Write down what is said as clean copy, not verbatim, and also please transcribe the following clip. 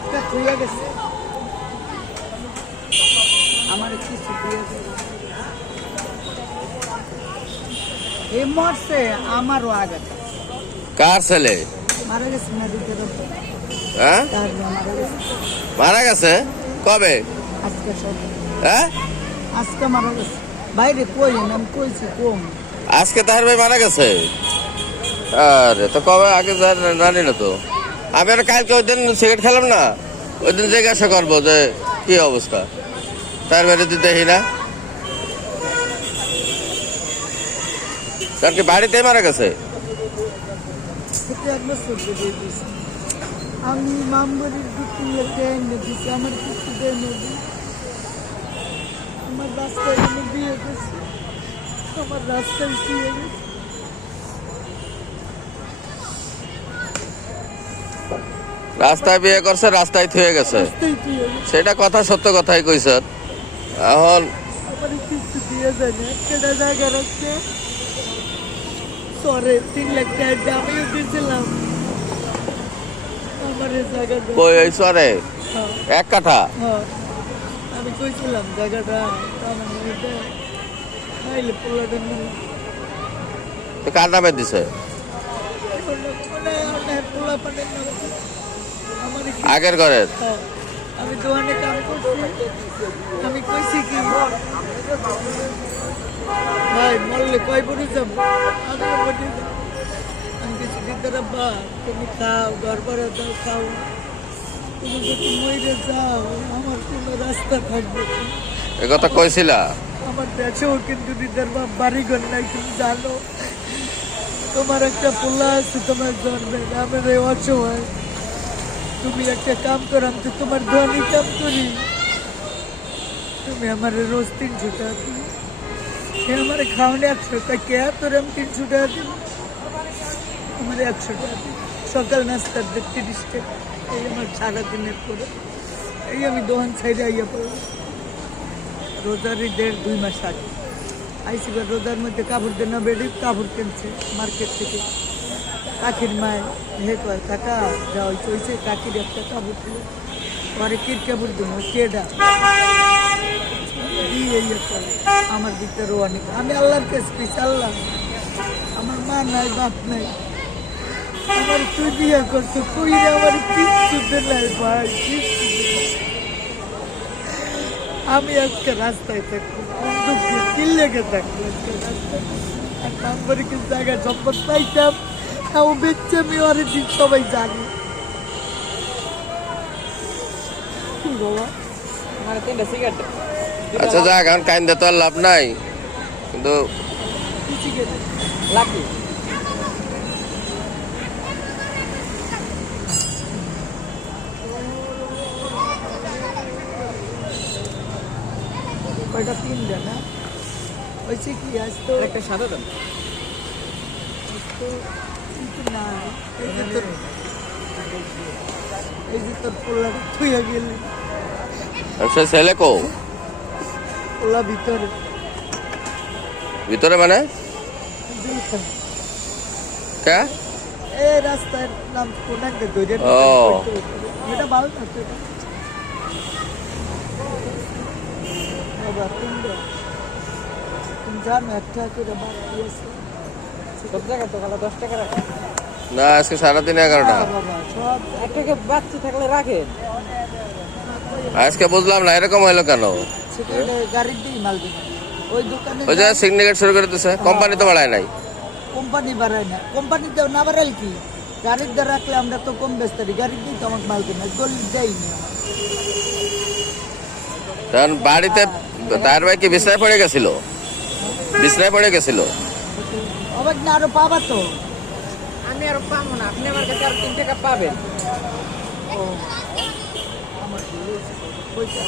একটা থুয়ে গেছে আমার কিছু এই মরছে আমারও আগে কার ছেলে মারা গেছে নদীতে হ্যাঁ মারা গেছে কবে আজকে সব হ্যাঁ আজকে মারা গেছে বাইরে কই আমি কইছি কম আজকে তাহার ভাই মারা গেছে আরে তো কবে আগে জানি না তো আমি আর কালকে ওই দিন সিগারেট খেলাম না ওই দিন জিজ্ঞাসা করবো যে কি অবস্থা তার বাইরে তুই দেখি না তার কি বাড়িতে মারা গেছে আমি মামবাড়ির দুটি এনে দিচ্ছি আমার কিছু এনে দিই আমার রাস্তায় এনে দিয়ে গেছে আমার রাস্তায় দিয়ে গেছে রাস্তায় বিয়ে করছে রাস্তায় থুয়ে গেছে সেটা কথা সত্য কথাই কইছ এখন আমার কিছু দিয়ে যায় না একটা জায়গা রাখছে সরে 3 লাখ টাকা আমিও দিয়েছিলাম আমার এই জায়গাটা কই এই সরে এক কাঠা আমি কইছিলাম জায়গাটা আমার মধ্যে নাইলে পোলাটা নিয়ে তো কার নামে দিছে আগের ঘরের আমি দোকানে কাম করছি আমি কইছি কি ভাই মরলে কয় পরে যাবো আমি কিছু দিতে রাব্বা তুমি খাও গড়বড়ে দাও খাও তুমি যদি মরে যাও আমার কোনো রাস্তা থাকবে এ কথা কইছিলা আমার দেশেও কিন্তু দিদার বাড়ি ঘর নাই তুমি জানো তোমার একটা পোলা আছে তোমার জন্মে আমার অসহায় তুমি একটা কাম করো আমি তো তোমার ধনী কাম করি তুমি আমার রোজ 300 টাকা দিও সে আমার খাওয়ানে 100 টাকা কে তোর আমি 300 টাকা দিই আমার 100 টাকা দিই সকাল নাস্তার 30 টাকা এই আমার সারাদিনের করে এই আমি দোকান ছাইড়ে আইয়া পড়লাম রোজারই 1.5-2 মাস আগে আইসি রোজার মধ্যে কাপড় দেনা বেড়ে কাপড় কিনছে মার্কেট থেকে কাকির মায় হে কয় কাকা যা হয়েছে কাকির একটা কাপড় ছিল পরে কির কাপড় দেবো কেডা দিয়ে আমার ভিতরে অনেক আমি আল্লাহর কাছে পেয়েছি আল্লাহ আমার মা নাই বাপ নাই আমার তুই বিয়ে করছো তুই আমার কিচ্ছু নাই ভাই কিচ্ছু আমি আজকে রাস্তায় থাকবো কি লেগে থাকবো আজকে রাস্তায় আর নাম্বারে কিছু জায়গায় সম্পদ পাইতাম তাও বেচছে আমি অনেক দিন সবাই জানি বাবা আমার 3টা সিগারেট আচ্ছা যা এখন কাইন্দে তো আর লাভ নাই কিন্তু লাকি কয়টা 3টা না হয়েছে কি আজ তো একটা সাদা দাম না এই যে তোর পোলা থুইয়া গেলি আচ্ছা ছেলে কো পোলা ভিতরে ভিতরে মানে কে এই রাস্তার নাম কোনাকে ধরে এটা ভালো থাকতো বাবা তুমি জানো একটা করে বাদ দিয়েছে সব জায়গায় তো কালা 10 টাকা রাখে না আজকে 11:30 বাবা সব একটা বাচ্চা থাকলে রাখে আজকে বুঝলাম না এরকম হইলো কেন সেখানে গাড়ি দিয়ে মাল দিবে ওই দোকানে ওই যে সিগনেচার শুরু করে দিছে কোম্পানি তো বাড়ায় নাই কোম্পানি বাড়ায় না কোম্পানি তো না বাড়াল কি গাড়ির দ্বারা রাখলে আমরা তো কম বেচতারি গাড়ি দিয়ে তো আমার মাল কিনা গলি দেয় না কারণ বাড়িতে তার ভাই কি বিছনায় পড়ে গেছিল বিছনায় পড়ে গেছিল অবাক না আরো পাবা তো আমি আরো পাবো না আপনি আমার কাছে আর 3 টাকা পাবেন ও আমার পয়সা